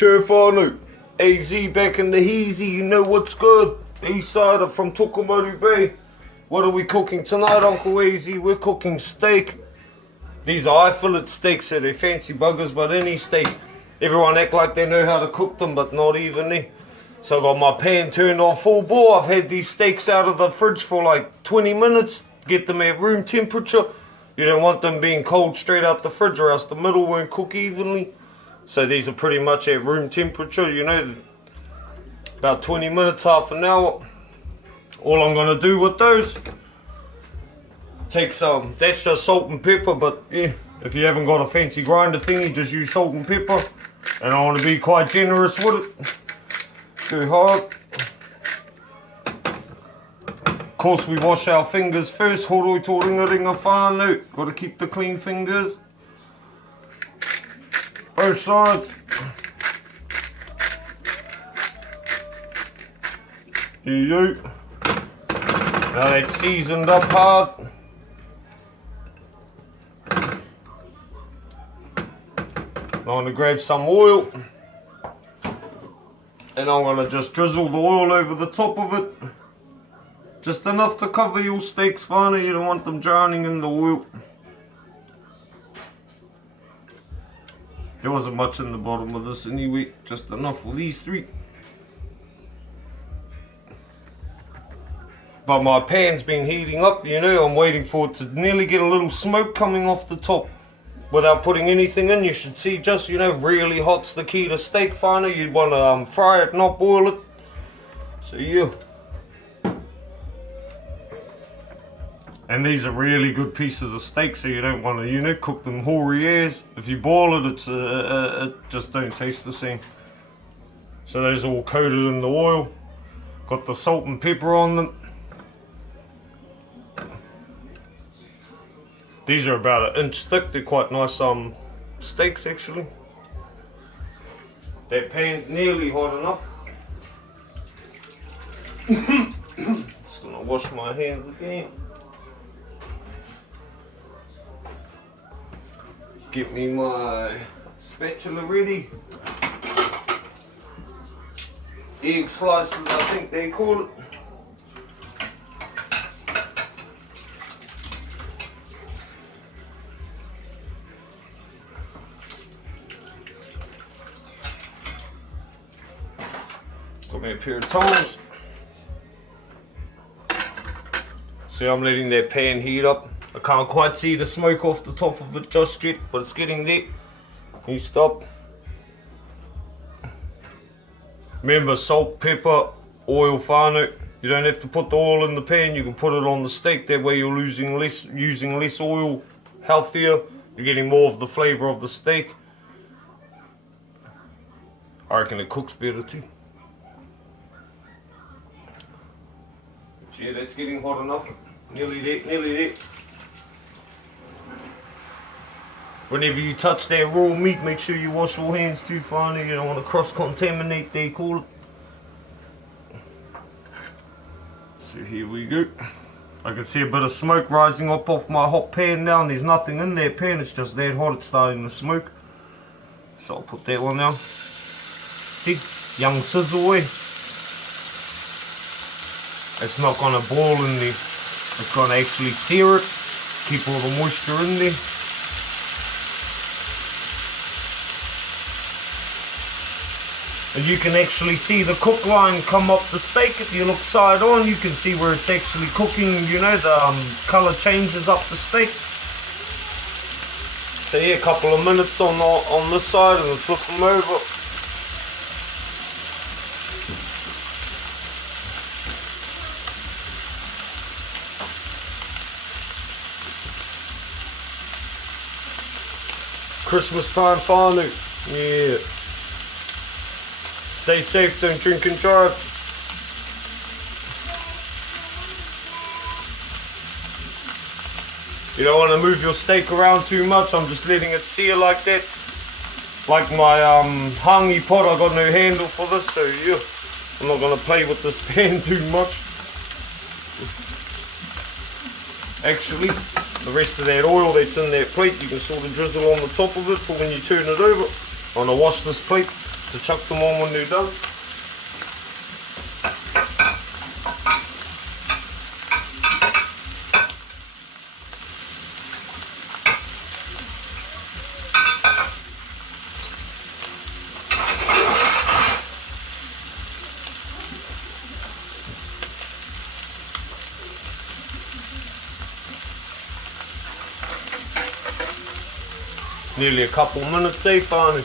Cheerfano, A.Zee back in the A.Zee, you know what's good. East Sider from Tukumotu Bay. What are we cooking tonight, Uncle A.Zee? We're cooking steak. These are eye fillet steaks, so they're fancy buggers, but any steak. Everyone act like they know how to cook them, but not evenly. So I got my pan turned on full bore. I've had these steaks out of the fridge for like 20 minutes. Get them at room temperature. You don't want them being cold straight out the fridge or else the middle won't cook evenly. So these are pretty much at room temperature, you know, about 20 minutes, half an hour. All I'm gonna do with those, take some, that's just salt and pepper, but yeah, if you haven't got a fancy grinder thingy, just use salt and pepper. And I want to be quite generous with it. Go hard. Of course we wash our fingers first, horoi tō ringa whānau. Gotta keep the clean fingers. Both sides. Here you go. Now that's seasoned up hard. I'm going to grab some oil. And I'm going to just drizzle the oil over the top of it. Just enough to cover your steaks, whānau. You don't want them drowning in the oil. There wasn't much in the bottom of this anyway, just enough for these three. But my pan's been heating up, you know, I'm waiting for it to nearly get a little smoke coming off the top. Without putting anything in, you should see just, you know, really hot's the key to steak, whānau. You'd want to fry it, not boil it. So yeah. And these are really good pieces of steak, so you don't want to, you know, cook them hoary as. If you boil it, it just don't taste the same. So those are all coated in the oil. Got the salt and pepper on them. These are about 1 inch thick. They're quite nice steaks actually. That pan's nearly hot enough. Just gonna wash my hands again. Get me my spatula ready. Egg slices, I think they call it. Got me a pair of tongs. See, I'm letting that pan heat up. I can't quite see the smoke off the top of it just yet, but it's getting there. You stop. Remember, salt, pepper, oil, whānau. You don't have to put the oil in the pan, you can put it on the steak. That way you're using less oil, healthier. You're getting more of the flavour of the steak. I reckon it cooks better too. But yeah, that's getting hot enough. Nearly there, nearly there. Whenever you touch that raw meat, make sure you wash your hands too, whānau. You don't want to cross-contaminate, they call it. So here we go. I can see a bit of smoke rising up off my hot pan now, and there's nothing in that pan, it's just that hot, it's starting to smoke. So I'll put that one down. See, young sizzle eh? It's not going to boil in there. It's going to actually sear it, keep all the moisture in there. And you can actually see the cook line come up the steak. If you look side on, you can see where it's actually cooking, you know, the colour changes up the steak. So yeah, a couple of minutes on this side and then flip them over. Christmas time, whānau. Yeah. Stay safe, don't drink and drive. You don't want to move your steak around too much. I'm just letting it sear like that. Like my hangi pot, I got no handle for this, so yeah, I'm not going to play with this pan too much. Actually, the rest of that oil that's in that plate, you can sort of drizzle on the top of it for when you turn it over. I'm going to wash this plate. to chuck them on when they're done. Nearly a couple minutes, eh, Barney?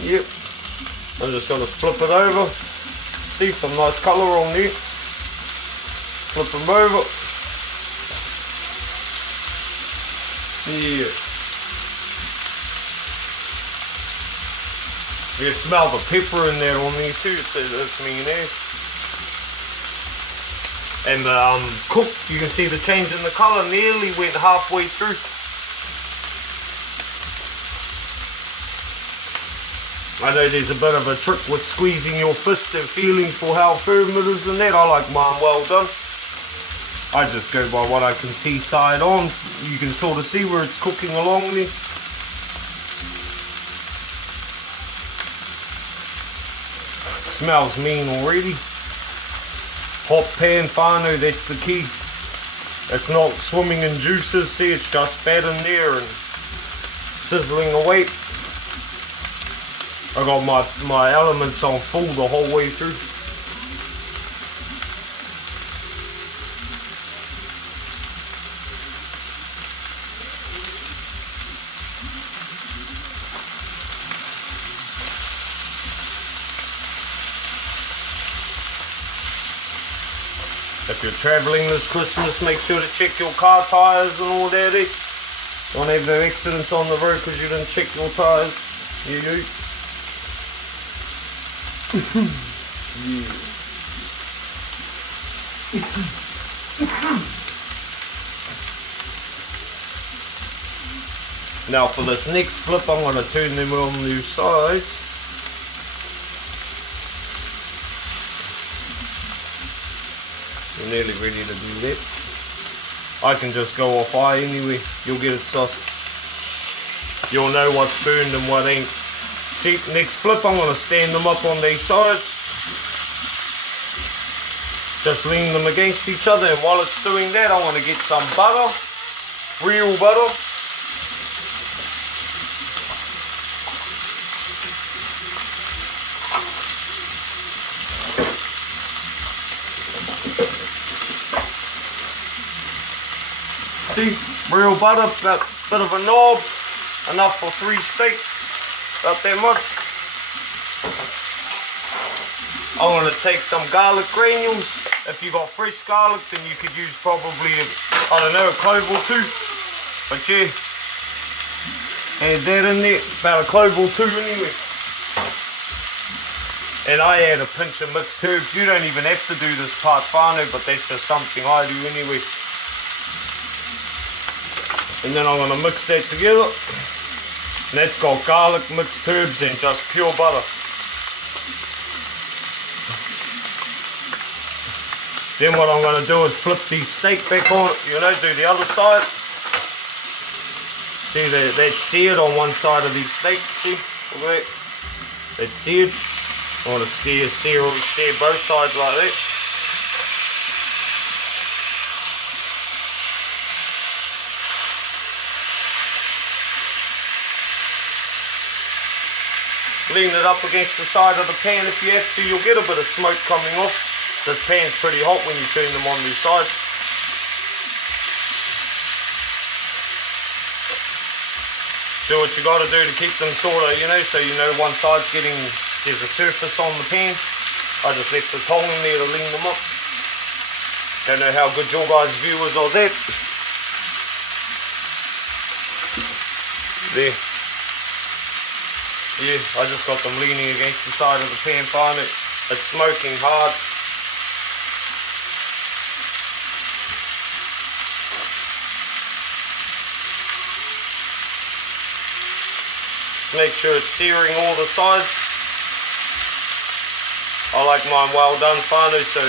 Yep. I'm just going to flip it over. See some nice colour on there. Flip them over. Yeah. You smell the pepper in there on there too, so that's mayonnaise. And cooked, you can see the change in the colour, nearly went halfway through. I know there's a bit of a trick with squeezing your fist and feeling for how firm it is and that. I like mine well done. I just go by what I can see side on. You can sort of see where it's cooking along there. Smells mean already. Hot pan whānau, that's the key. It's not swimming in juices, see, it's just fat in there and sizzling away. I got my elements on full the whole way through. If you're travelling this Christmas, make sure to check your car tyres and all that. Don't have no accidents on the road because you didn't check your tyres. Yeah. Now for this next flip, I'm going to turn them on their sides. We're nearly ready to do that. I can just go off high anyway. You'll get it soft. You'll know what's burned and what ain't. See, next flip I'm going to stand them up on these sides. Just lean them against each other, and while it's doing that I want to get some butter. Real butter. See, real butter, about a bit of a knob, enough for 3 steaks, about that much. I'm going to take some garlic granules. If you got fresh garlic, then you could use probably, I don't know, a clove or 2. But yeah, add that in there, about a clove or 2 anyway. And I add a pinch of mixed herbs. You don't even have to do this part whānau, but that's just something I do anyway. And then I'm going to mix that together. And that's got garlic, mixed herbs and just pure butter. Then what I'm going to do is flip the steak back on, you know, do the other side. See that's seared on one side of the steak, see? Look at that. That's seared. I want to sear both sides like that. Lean it up against the side of the pan if you have to. You'll get a bit of smoke coming off. This pan's pretty hot when you turn them on the side. Do what you got to do to keep them sort of, you know, so you know one side's getting, there's a surface on the pan. I just left the tong in there to lean them up. Don't know how good your guys' viewers are that. There. Yeah, I just got them leaning against the side of the pan whānau. It's smoking hard. Make sure it's searing all the sides. I like mine well done, whānau, so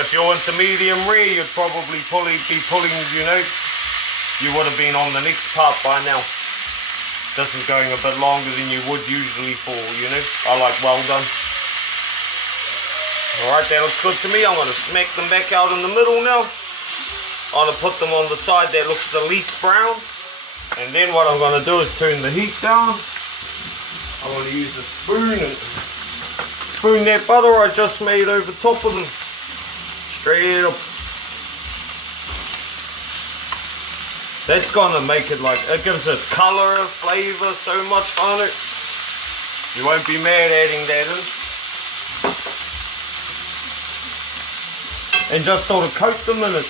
if you're into medium rare, you'd probably be pulling, you know, you would have been on the next part by now. This is going a bit longer than you would usually for, you know, I like well done. Alright, that looks good to me. I'm going to smack them back out in the middle now. I'm going to put them on the side that looks the least brown. And then what I'm going to do is turn the heat down. I'm going to use a spoon and spoon that butter I just made over top of them. Straight up. That's going to make it like, it gives it colour, flavour so much on it. You won't be mad adding that in. And just sort of coat them in it.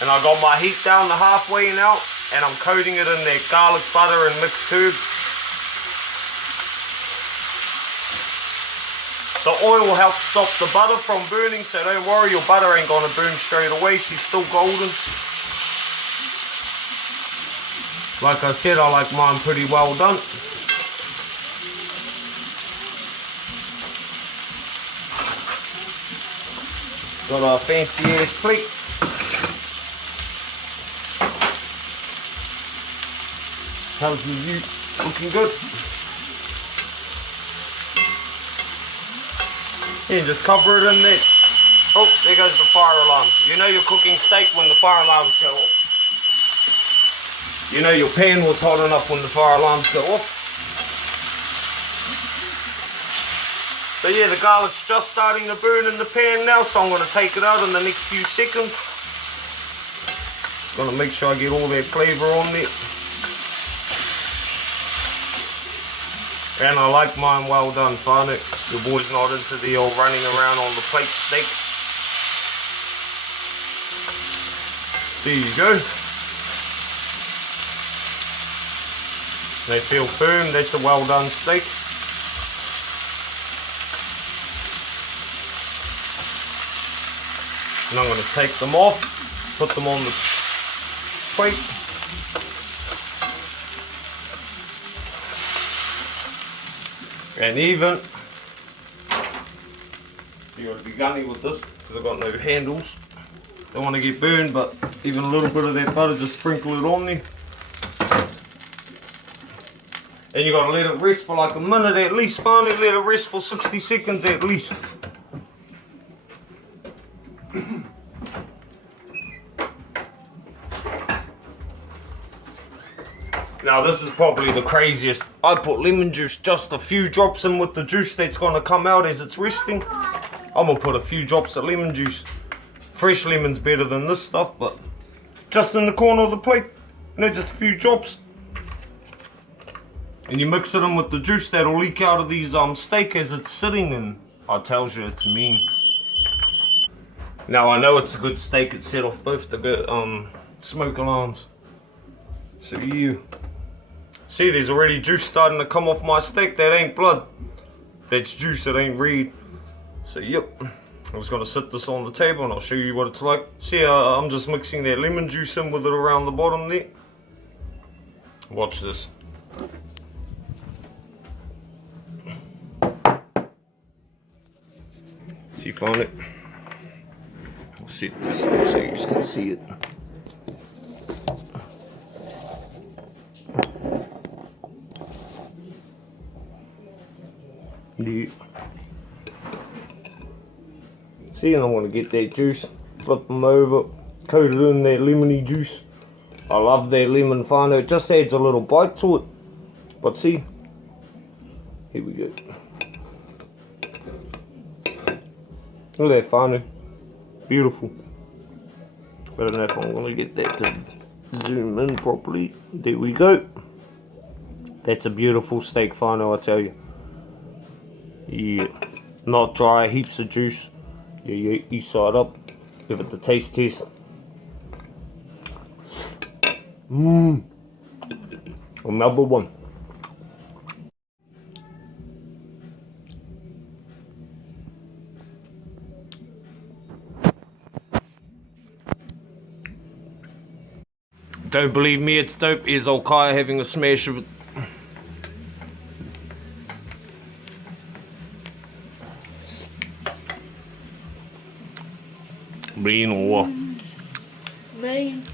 And I got my heat down to halfway now, and I'm coating it in that garlic butter and mixed herbs. The oil helps stop the butter from burning, so don't worry, your butter ain't gonna burn straight away, she's still golden. Like I said, I like mine pretty well done. Got our fancy ass plate. How's the view? Looking good. Yeah, just cover it in there. Oh, there goes the fire alarm. You know you're cooking steak when the fire alarms go off. You know your pan was hot enough when the fire alarms go off. So yeah, the garlic's just starting to burn in the pan now, so I'm going to take it out in the next few seconds. Going to make sure I get all that flavour on there. And I like mine well done, whānau. Your boy's not into the old running around on the plate steak. There you go. They feel firm, that's a well done steak. And I'm going to take them off, put them on the plate. And even, you got to be gunny with this because I've got no handles. Don't want to get burned, but even a little bit of that butter, just sprinkle it on there. And you got to let it rest for like a minute at least. Finally, let it rest for 60 seconds at least. Now this is probably the craziest. I put lemon juice, just a few drops in with the juice that's going to come out as it's resting. I'm going to put a few drops of lemon juice. Fresh lemon's better than this stuff, but just in the corner of the plate. You know, just a few drops. And you mix it in with the juice that'll leak out of these steak as it's sitting, and I tells you it's mean. Now I know it's a good steak, it set off both the good smoke alarms. So you see, there's already juice starting to come off my steak. That ain't blood, that's juice, it ain't red. So yep, I'm just gonna sit this on the table and I'll show you what it's like. See, I'm just mixing that lemon juice in with it around the bottom there. Watch this. See, find it. I'll set this so you can see it. Yeah. See, and I want to get that juice, flip them over, coat it in that lemony juice. I love that lemon, whānau. It just adds a little bite to it. But see, here we go. Look at that, whānau. Beautiful. I don't know if I'm going to get that to zoom in properly. There we go. That's a beautiful steak, whānau, I tell you. Yeah, not dry, heaps of juice. Yeah, each side up. Give it the taste test. Another one. Don't believe me, it's dope. Here's old Kaya having a smash of it. Bean or what? Bean.